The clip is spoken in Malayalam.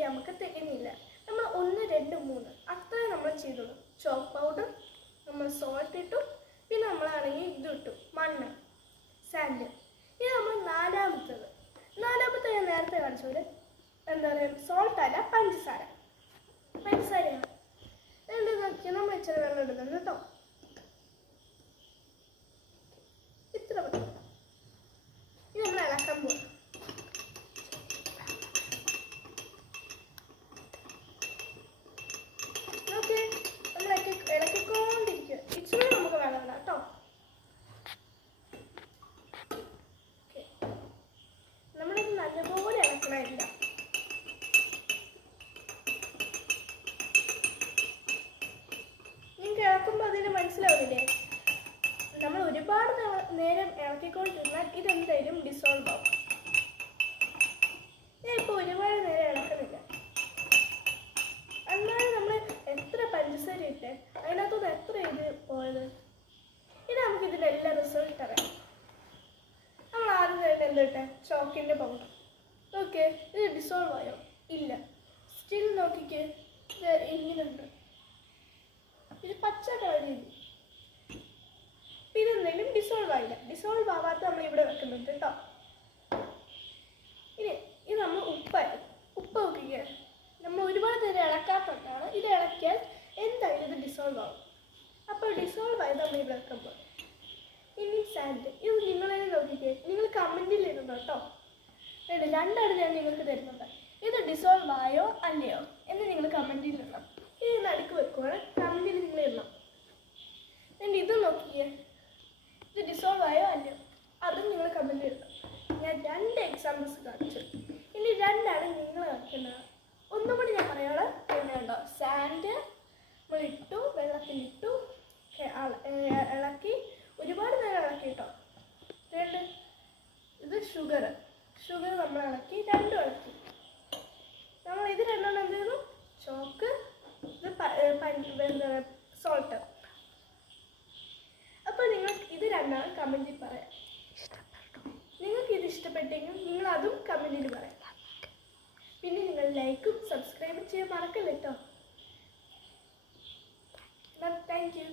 മില്ലി നമുക്ക് തികഞ്ഞില്ല. നമ്മൾ 1, 2, 3 അത്രയും നമ്മൾ ചെയ്തോളൂ. ചോക്ക് പൗഡർ, നമ്മൾ സോൾട്ട് ഇട്ടു, പിന്നെ നമ്മളാണെങ്കിൽ ഇതിട്ടു, മണ്ണ്, സാൻഡ്. ഇത് നമ്മൾ നാലാമത്തെ ഞാൻ നേരത്തെ കാണിച്ച പോലെ എന്താ പറയുക, സോൾട്ട് അല്ല, പഞ്ചസാരയാണ്. രണ്ട് നോക്കി നമ്മൾ ഇച്ചിരി വെള്ളം ഇടുന്നുണ്ട് കേട്ടോ. ഇത്ര മതി. ഇത് നമ്മൾ ഇളക്കാൻ പോകും. ഓക്കെ, നമ്മൾ ഇളക്കിക്കൊണ്ടിരിക്കുക. ഇച്ചിരി നമുക്ക് വെള്ളം ഇടാം കേട്ടോ. ഓക്കെ, നമ്മളിത് നല്ലപോലെ ഇളക്കണമില്ല. നിങ്ങൾക്ക് ഇളക്കുമ്പോൾ അതിന് മനസ്സിലാവില്ലേ, നമ്മൾ ഒരുപാട് നേരം ഇളക്കിക്കൊണ്ടിരുന്നാൽ ഇതെന്തായാലും ഡിസോൾവ് ആവും. ഞാൻ ഇപ്പോൾ ഒരുപാട് നേരം ഇളക്കുന്നില്ല. എന്നാലും നമ്മൾ എത്ര പഞ്ചസാര ഇട്ട് അതിനകത്തോട് എത്ര ഇത് പോയത്. ഇനി നമുക്ക് ഇതിലെല്ലാം റിസൾട്ട് അറിയാം. നമ്മൾ ആദ്യം തന്നെ എന്തിട്ടെ, ചോക്കിൻ്റെ പൗഡർ. ഓക്കെ, ഇത് ഡിസോൾവ് ആയോ? ഇല്ല. സ്റ്റിൽ നോക്കിക്കേ, ഇത് ഇങ്ങനെയുണ്ട്. ഇത് പച്ച കളറില്ല. ഇതെന്തെങ്കിലും ഡിസോൾവ് ആയില്ല. ഡിസോൾവ് ആവാത്ത നമ്മൾ ഇവിടെ വെക്കുന്നുണ്ട് കേട്ടോ. ഇനി ഇത് നമ്മൾ ഉപ്പ് നോക്കിക്കുക. നമ്മൾ ഒരുപാട് നേരം ഇളക്കാത്തതാണ്. ഇത് ഇളക്കിയാൽ എന്തായാലും ഇത് ഡിസോൾവ് ആവും. അപ്പോൾ ഡിസോൾവ് ആയത് നമ്മൾ ഇവിടെ വെക്കുമ്പോൾ. ഇനി സാൻഡ്, ഇത് നിങ്ങളെ നോക്കിക്കേ. നിങ്ങൾ കമൻറ്റിൽ ഇടുന്നു കേട്ടോ. രണ്ടാണ് ഞാൻ നിങ്ങൾക്ക് തരുന്നത്. ഇത് ഡിസോൾവ് ആയോ അല്ലയോ എന്ന് നിങ്ങൾ കമൻറ്റിൽ ഇടണം. ഇത് നടുക്ക് വെക്കുവാണ്, കമൻറ്റിൽ നിങ്ങൾ ഇടണം. എന്നിട്ട് ഇത് നോക്കിയേ, ഇത് ഡിസോൾവ് ആയോ അല്ലയോ അതും നിങ്ങൾ കമൻറ്റിൽ ഇടണം. ഞാൻ 2 എക്സാമ്പിൾസ് കാണിച്ചു. ഇനി 2ആണ് നിങ്ങൾ കാണിക്കുന്നത്. ഒന്നും കൂടി ഞാൻ പറയാനുള്ള എന്നുണ്ടോ. സാൻഡ് നമ്മൾ ഇട്ടു, വെള്ളത്തിലിട്ടു, ഇളക്കി, ഒരുപാട് നേരം ഇളക്കി കേട്ടോ. 2 ഇത് ഷുഗർ നമ്മൾ ഇളക്കി, 2 ഇളക്കി. നമ്മൾ ഇത് 2 എന്ത് ചെയ്തു, ചോക്ക്, ഇത് സോൾട്ട്. അപ്പോൾ നിങ്ങൾക്ക് ഇത് 2 കമൻറ്റിൽ പറയാം. നിങ്ങൾക്ക് ഇത് ഇഷ്ടപ്പെട്ടെങ്കിൽ നിങ്ങൾ അതും കമൻറ്റിൽ പറയാം. പിന്നെ നിങ്ങൾ ലൈക്കും സബ്സ്ക്രൈബും ചെയ്യാൻ മറക്കല്ല കേട്ടോ. Thank you.